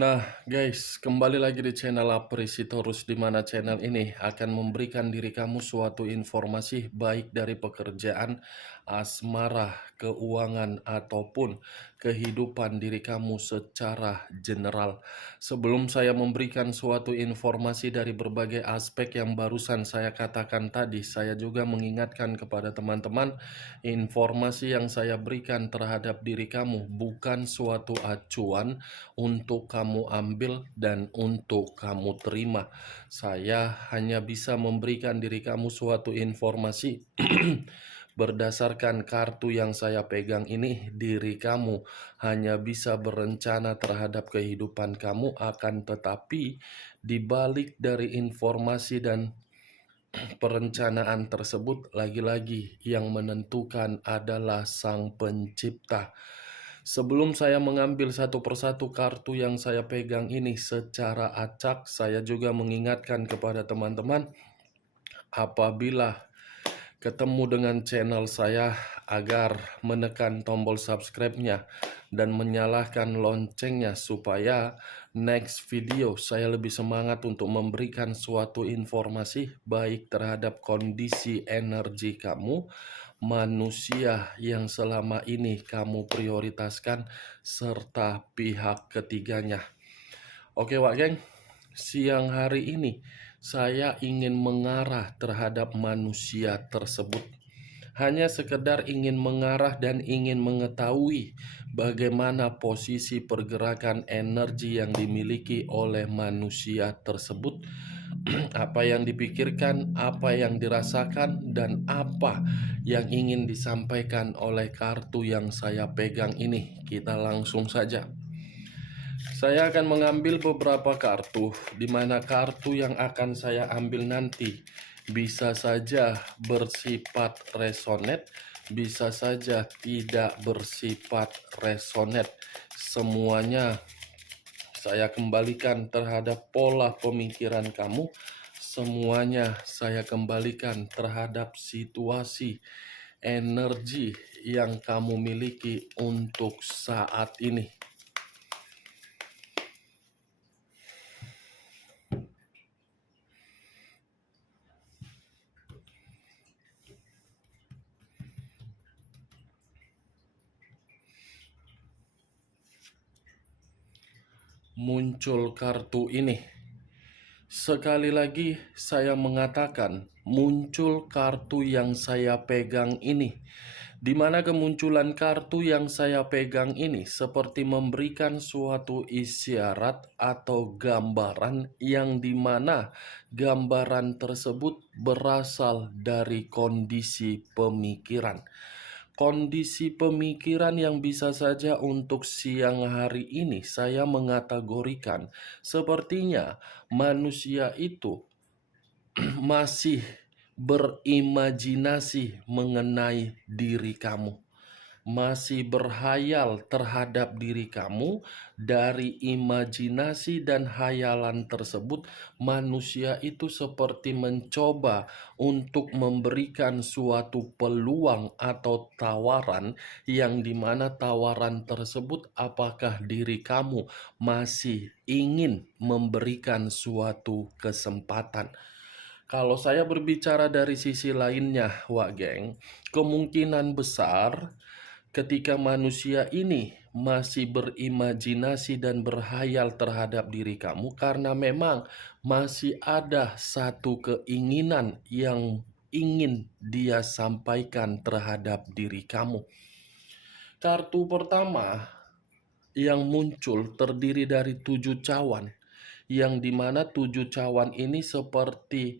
Nah, guys, kembali lagi di channel Apresitorus, di mana channel ini akan memberikan diri kamu suatu informasi baik dari pekerjaan, asmara, keuangan, ataupun kehidupan diri kamu secara general. Sebelum saya memberikan suatu informasi dari berbagai aspek yang barusan saya katakan tadi, saya juga mengingatkan kepada teman-teman, informasi yang saya berikan terhadap diri kamu bukan suatu acuan untuk kamu ambil dan untuk kamu terima. Saya hanya bisa memberikan diri kamu suatu informasi berdasarkan kartu yang saya pegang ini. Diri kamu hanya bisa berencana terhadap kehidupan kamu, akan tetapi di balik dari informasi dan perencanaan tersebut, lagi-lagi yang menentukan adalah Sang Pencipta. Sebelum saya mengambil satu persatu kartu yang saya pegang ini secara acak, saya juga mengingatkan kepada teman-teman, apabila ketemu dengan channel saya, agar menekan tombol subscribe-nya dan menyalakan loncengnya, supaya next video saya lebih semangat untuk memberikan suatu informasi baik terhadap kondisi energi kamu, manusia yang selama ini kamu prioritaskan, serta pihak ketiganya. Oke Wak Geng, siang hari ini saya ingin mengarah terhadap manusia tersebut. Hanya sekedar ingin mengarah dan ingin mengetahui bagaimana posisi pergerakan energi yang dimiliki oleh manusia tersebut, apa yang dipikirkan, apa yang dirasakan, dan apa yang ingin disampaikan oleh kartu yang saya pegang ini. Kita langsung saja. Saya akan mengambil beberapa kartu, di mana kartu yang akan saya ambil nanti bisa saja bersifat resonate, bisa saja tidak bersifat resonate. Semuanya saya kembalikan terhadap pola pemikiran kamu. Semuanya saya kembalikan terhadap situasi energi yang kamu miliki untuk saat ini. Muncul kartu ini. Sekali lagi saya mengatakan, muncul kartu yang saya pegang ini. Di mana kemunculan kartu yang saya pegang ini seperti memberikan suatu isyarat atau gambaran, yang dimana gambaran tersebut berasal dari kondisi pemikiran. Kondisi pemikiran yang bisa saja untuk siang hari ini saya mengategorikan, sepertinya manusia itu masih berimajinasi mengenai diri kamu, masih berhayal terhadap diri kamu. Dari imajinasi dan hayalan tersebut, manusia itu seperti mencoba untuk memberikan suatu peluang atau tawaran, yang dimana tawaran tersebut, apakah diri kamu masih ingin memberikan suatu kesempatan. Kalau saya berbicara dari sisi lainnya, Wak Geng, kemungkinan besar ketika manusia ini masih berimajinasi dan berhayal terhadap diri kamu, karena memang masih ada satu keinginan yang ingin dia sampaikan terhadap diri kamu. Kartu pertama yang muncul terdiri dari 7 cawan, yang dimana 7 cawan ini seperti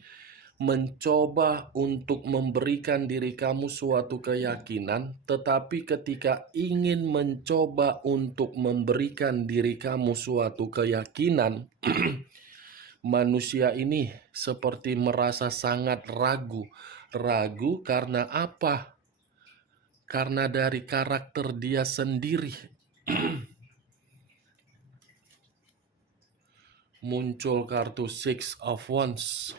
mencoba untuk memberikan diri kamu suatu keyakinan, tetapi ketika ingin mencoba untuk memberikan diri kamu suatu keyakinan, manusia ini seperti merasa sangat ragu. Ragu karena apa? Karena dari karakter dia sendiri. Muncul kartu Six of Wands,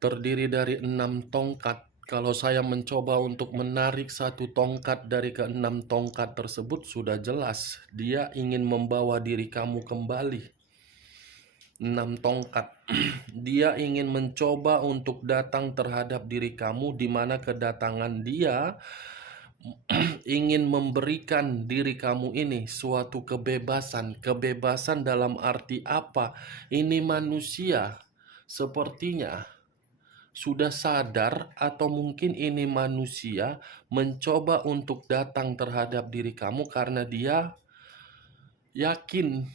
terdiri dari 6 tongkat. Kalau saya mencoba untuk menarik satu tongkat dari keenam tongkat tersebut, sudah jelas dia ingin membawa diri kamu kembali. 6 tongkat. Dia ingin mencoba untuk datang terhadap diri kamu, di mana kedatangan dia ingin memberikan diri kamu ini suatu kebebasan. Kebebasan dalam arti apa? Ini manusia sepertinya sudah sadar, atau mungkin ini manusia mencoba untuk datang terhadap diri kamu karena dia yakin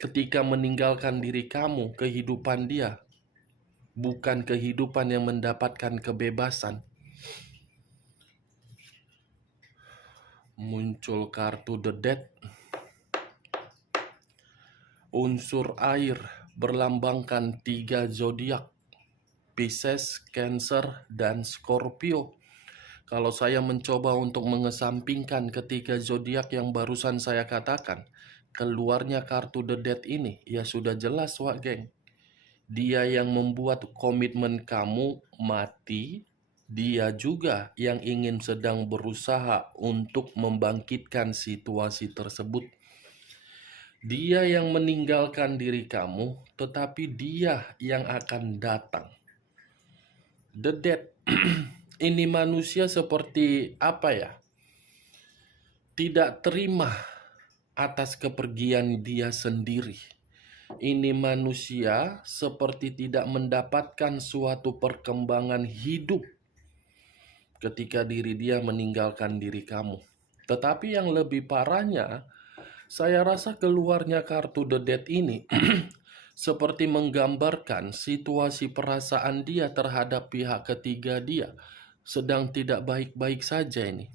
ketika meninggalkan diri kamu, kehidupan dia bukan kehidupan yang mendapatkan kebebasan. Muncul kartu The Death. Unsur air berlambangkan 3 zodiak: Pisces, Cancer, dan Scorpio. Kalau saya mencoba untuk mengesampingkan ketiga zodiak yang barusan saya katakan, keluarnya kartu The Death ini, ya sudah jelas, Wak geng. Dia yang membuat komitmen kamu mati, dia juga yang ingin sedang berusaha untuk membangkitkan situasi tersebut. Dia yang meninggalkan diri kamu, tetapi dia yang akan datang. The Death. Ini manusia seperti apa ya? Tidak terima atas kepergian dia sendiri. Ini manusia seperti tidak mendapatkan suatu perkembangan hidup ketika diri dia meninggalkan diri kamu. Tetapi yang lebih parahnya, saya rasa keluarnya kartu The Death ini seperti menggambarkan situasi perasaan dia terhadap pihak ketiga dia sedang tidak baik-baik saja ini.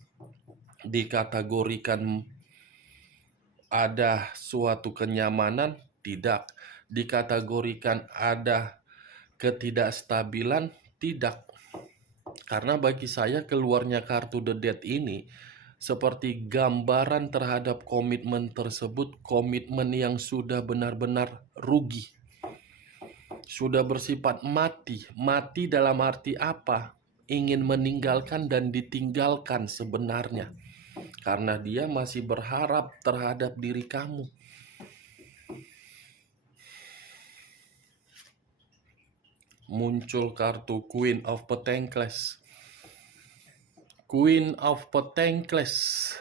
Dikategorikan ada suatu kenyamanan? Tidak. Dikategorikan ada ketidakstabilan? Tidak. Karena bagi saya keluarnya kartu The Death ini seperti gambaran terhadap komitmen tersebut, komitmen yang sudah benar-benar rugi. Sudah bersifat mati. Mati dalam arti apa? Ingin meninggalkan dan ditinggalkan sebenarnya. Karena dia masih berharap terhadap diri kamu. Muncul kartu Queen of Pentacles. Queen of Pentacles,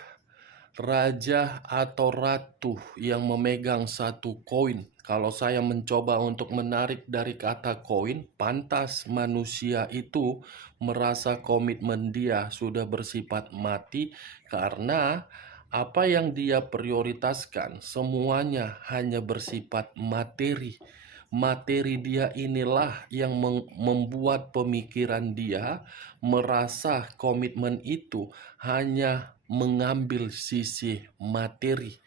raja atau ratu yang memegang satu koin. Kalau saya mencoba untuk menarik dari kata koin, pantas manusia itu merasa komitmen dia sudah bersifat mati karena apa yang dia prioritaskan semuanya hanya bersifat materi. Materi dia inilah yang membuat pemikiran dia merasa komitmen itu hanya mengambil sisi materi.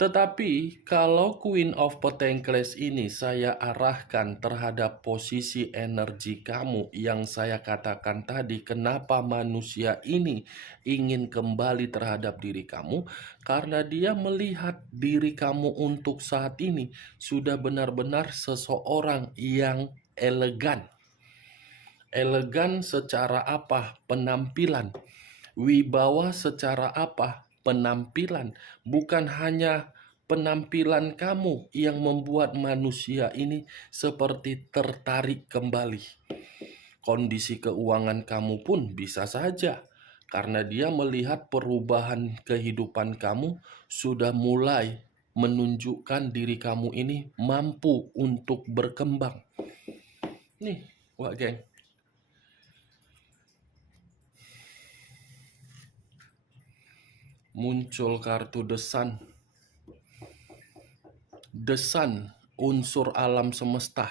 Tetapi kalau Queen of Pentacles ini saya arahkan terhadap posisi energi kamu yang saya katakan tadi, kenapa manusia ini ingin kembali terhadap diri kamu? Karena dia melihat diri kamu untuk saat ini sudah benar-benar seseorang yang elegan. Elegan secara apa? Penampilan. Wibawa secara apa? Penampilan. Bukan hanya penampilan kamu yang membuat manusia ini seperti tertarik kembali. Kondisi keuangan kamu pun bisa saja, karena dia melihat perubahan kehidupan kamu sudah mulai menunjukkan diri kamu ini mampu untuk berkembang. Nih, Wak geng. Muncul kartu The Sun. The Sun, unsur alam semesta,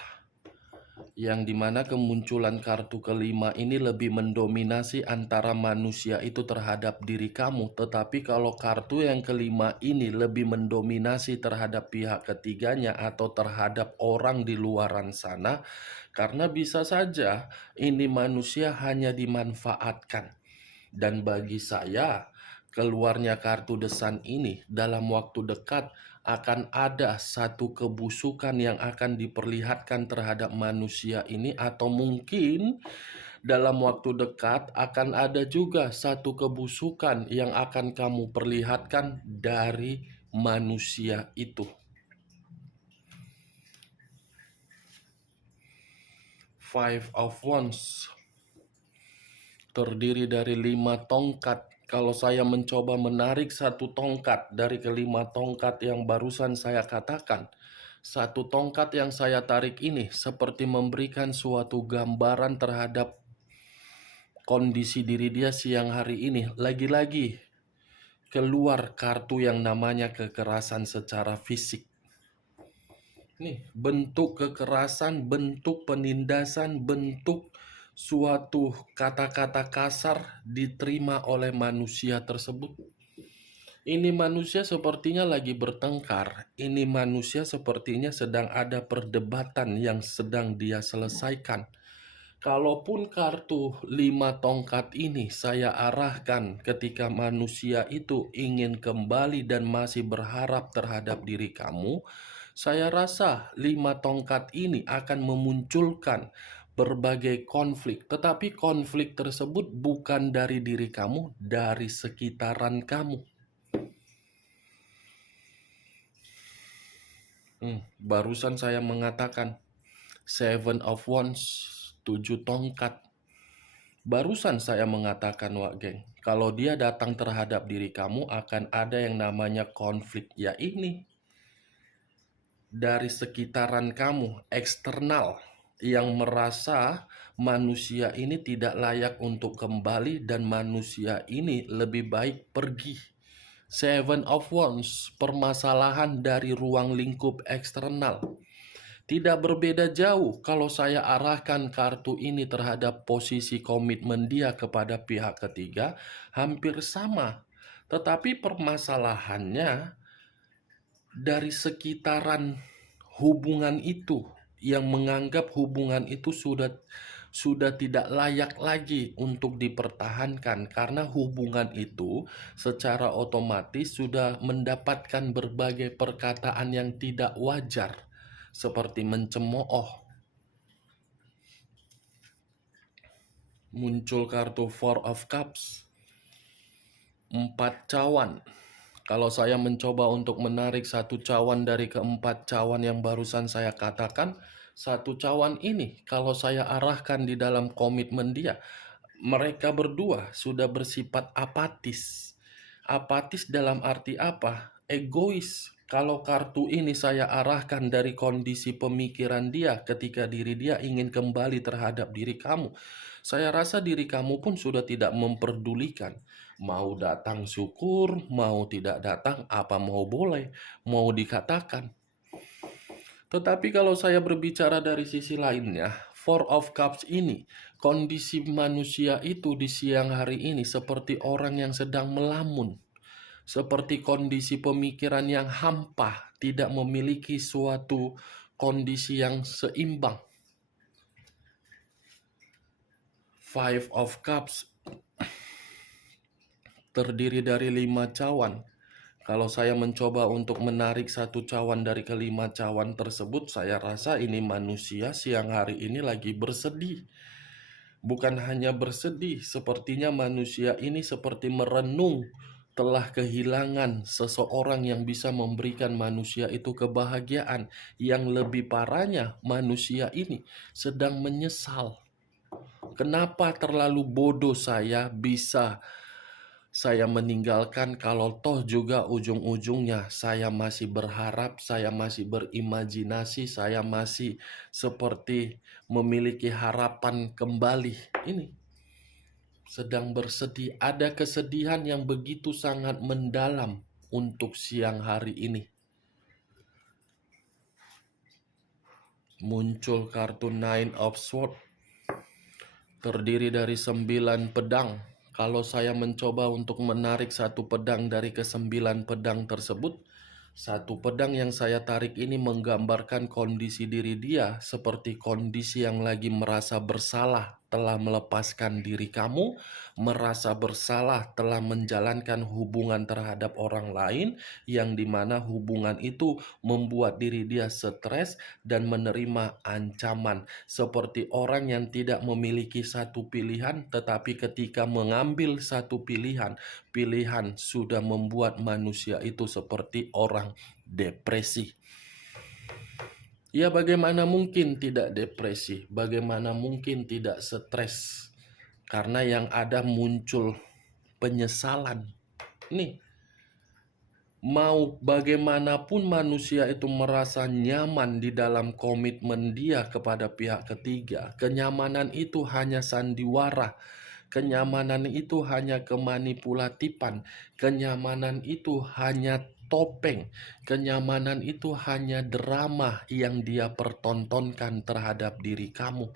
yang dimana kemunculan kartu kelima ini lebih mendominasi antara manusia itu terhadap diri kamu. Tetapi kalau kartu yang kelima ini lebih mendominasi terhadap pihak ketiganya atau terhadap orang di luaran sana, karena bisa saja ini manusia hanya dimanfaatkan. Dan bagi saya, keluarnya kartu The Sun ini dalam waktu dekat akan ada satu kebusukan yang akan diperlihatkan terhadap manusia ini, atau mungkin dalam waktu dekat akan ada juga satu kebusukan yang akan kamu perlihatkan dari manusia itu. Five of Wands terdiri dari 5 tongkat. Kalau saya mencoba menarik satu tongkat dari kelima tongkat yang barusan saya katakan, satu tongkat yang saya tarik ini seperti memberikan suatu gambaran terhadap kondisi diri dia siang hari ini. Lagi-lagi keluar kartu yang namanya kekerasan secara fisik. Nih, bentuk kekerasan, bentuk penindasan, bentuk suatu kata-kata kasar diterima oleh manusia tersebut. Ini manusia sepertinya lagi bertengkar. Ini manusia sepertinya sedang ada perdebatan yang sedang dia selesaikan. Kalaupun kartu 5 tongkat ini saya arahkan ketika manusia itu ingin kembali dan masih berharap terhadap diri kamu, saya rasa 5 tongkat ini akan memunculkan berbagai konflik. Tetapi konflik tersebut bukan dari diri kamu, dari sekitaran kamu. Barusan saya mengatakan Seven of Wands, 7 tongkat. Barusan saya mengatakan, Wak Geng, kalau dia datang terhadap diri kamu akan ada yang namanya konflik. Ya ini, dari sekitaran kamu, eksternal, yang merasa manusia ini tidak layak untuk kembali dan manusia ini lebih baik pergi. Seven of Wands, permasalahan dari ruang lingkup eksternal. Tidak berbeda jauh kalau saya arahkan kartu ini terhadap posisi komitmen dia kepada pihak ketiga, hampir sama. Tetapi permasalahannya dari sekitaran hubungan itu yang menganggap hubungan itu sudah tidak layak lagi untuk dipertahankan karena hubungan itu secara otomatis sudah mendapatkan berbagai perkataan yang tidak wajar. Seperti mencemooh. Muncul kartu Four of Cups, 4 cawan. Kalau saya mencoba untuk menarik satu cawan dari keempat cawan yang barusan saya katakan, satu cawan ini kalau saya arahkan di dalam komitmen dia, mereka berdua sudah bersifat apatis. Apatis dalam arti apa? Egois. Kalau kartu ini saya arahkan dari kondisi pemikiran dia ketika diri dia ingin kembali terhadap diri kamu, saya rasa diri kamu pun sudah tidak memperdulikan. Mau datang syukur, mau tidak datang apa mau boleh, mau dikatakan. Tetapi kalau saya berbicara dari sisi lainnya, Four of Cups ini, kondisi manusia itu di siang hari ini seperti orang yang sedang melamun. Seperti kondisi pemikiran yang hampa, tidak memiliki suatu kondisi yang seimbang. Five of Cups terdiri dari 5 cawan. Kalau saya mencoba untuk menarik satu cawan dari kelima cawan tersebut, saya rasa ini manusia siang hari ini lagi bersedih. Bukan hanya bersedih, sepertinya manusia ini seperti merenung telah kehilangan seseorang yang bisa memberikan manusia itu kebahagiaan. Yang lebih parahnya, manusia ini sedang menyesal. Kenapa terlalu bodoh saya bisa saya meninggalkan kalau toh juga ujung-ujungnya saya masih berharap, saya masih berimajinasi, saya masih seperti memiliki harapan kembali. Ini sedang bersedih, ada kesedihan yang begitu sangat mendalam untuk siang hari ini. Muncul kartu Nine of Swords, terdiri dari 9 pedang. Kalau saya mencoba untuk menarik satu pedang dari ke-9 pedang tersebut, satu pedang yang saya tarik ini menggambarkan kondisi diri dia seperti kondisi yang lagi merasa bersalah telah melepaskan diri kamu, merasa bersalah telah menjalankan hubungan terhadap orang lain, yang dimana hubungan itu membuat diri dia stres dan menerima ancaman. Seperti orang yang tidak memiliki satu pilihan, tetapi ketika mengambil satu pilihan, pilihan sudah membuat manusia itu seperti orang depresi. Ya, bagaimana mungkin tidak depresi? Bagaimana mungkin tidak stres? Karena yang ada muncul penyesalan. Nih, mau bagaimanapun manusia itu merasa nyaman di dalam komitmen dia kepada pihak ketiga, kenyamanan itu hanya sandiwara. Kenyamanan itu hanya kemanipulatifan. Kenyamanan itu hanya topeng. Kenyamanan itu hanya drama yang dia pertontonkan terhadap diri kamu.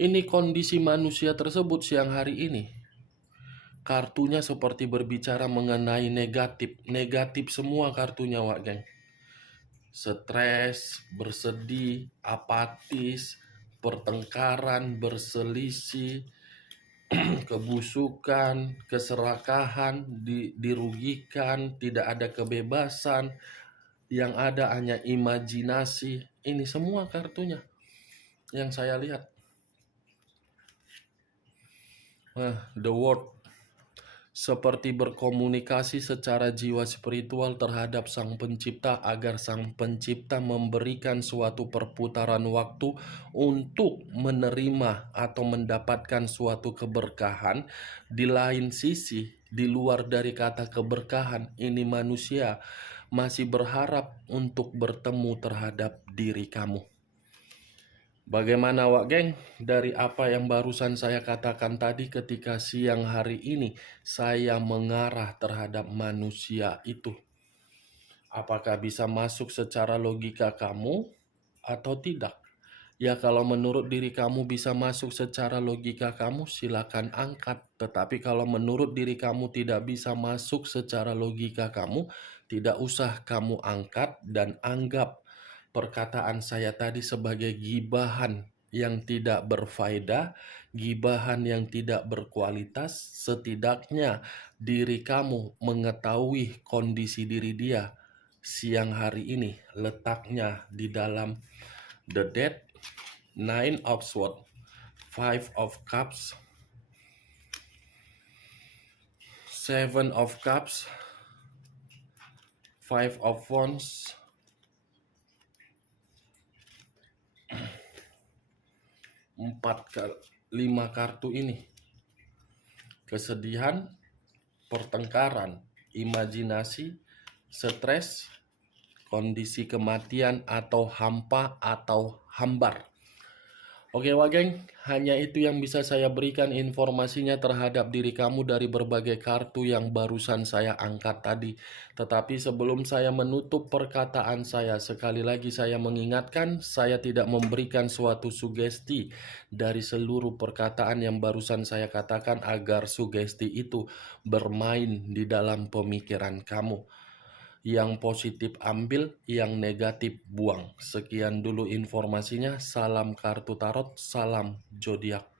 Ini kondisi manusia tersebut siang hari ini. Kartunya seperti berbicara mengenai negatif. Negatif semua kartunya, Wak Geng. Stres, bersedih, apatis, pertengkaran, berselisih, kebusukan, keserakahan, dirugikan, tidak ada kebebasan, yang ada hanya imajinasi. Ini semua kartunya yang saya lihat. The Word seperti berkomunikasi secara jiwa spiritual terhadap Sang Pencipta, agar Sang Pencipta memberikan suatu perputaran waktu untuk menerima atau mendapatkan suatu keberkahan. Di lain sisi, di luar dari kata keberkahan, ini manusia masih berharap untuk bertemu terhadap diri kamu. Bagaimana, Wak Geng? Dari apa yang barusan saya katakan tadi, ketika siang hari ini saya mengarah terhadap manusia itu, apakah bisa masuk secara logika kamu atau tidak? Ya, kalau menurut diri kamu bisa masuk secara logika kamu, silakan angkat. Tetapi kalau menurut diri kamu tidak bisa masuk secara logika kamu, tidak usah kamu angkat dan anggap perkataan saya tadi sebagai gibahan yang tidak berfaedah, gibahan yang tidak berkualitas. Setidaknya diri kamu mengetahui kondisi diri dia siang hari ini, letaknya di dalam the dead, Nine of Swords, Five of Cups, Seven of Cups, Five of Wands, 5 kartu ini. Kesedihan, pertengkaran, imajinasi, stres, kondisi kematian atau hampa atau hambar. Oke, Wak Geng, hanya itu yang bisa saya berikan informasinya terhadap diri kamu dari berbagai kartu yang barusan saya angkat tadi. Tetapi sebelum saya menutup perkataan saya, sekali lagi saya mengingatkan, saya tidak memberikan suatu sugesti dari seluruh perkataan yang barusan saya katakan, agar sugesti itu bermain di dalam pemikiran kamu. Yang positif ambil, yang negatif buang. Sekian dulu informasinya. Salam kartu tarot, salam zodiak.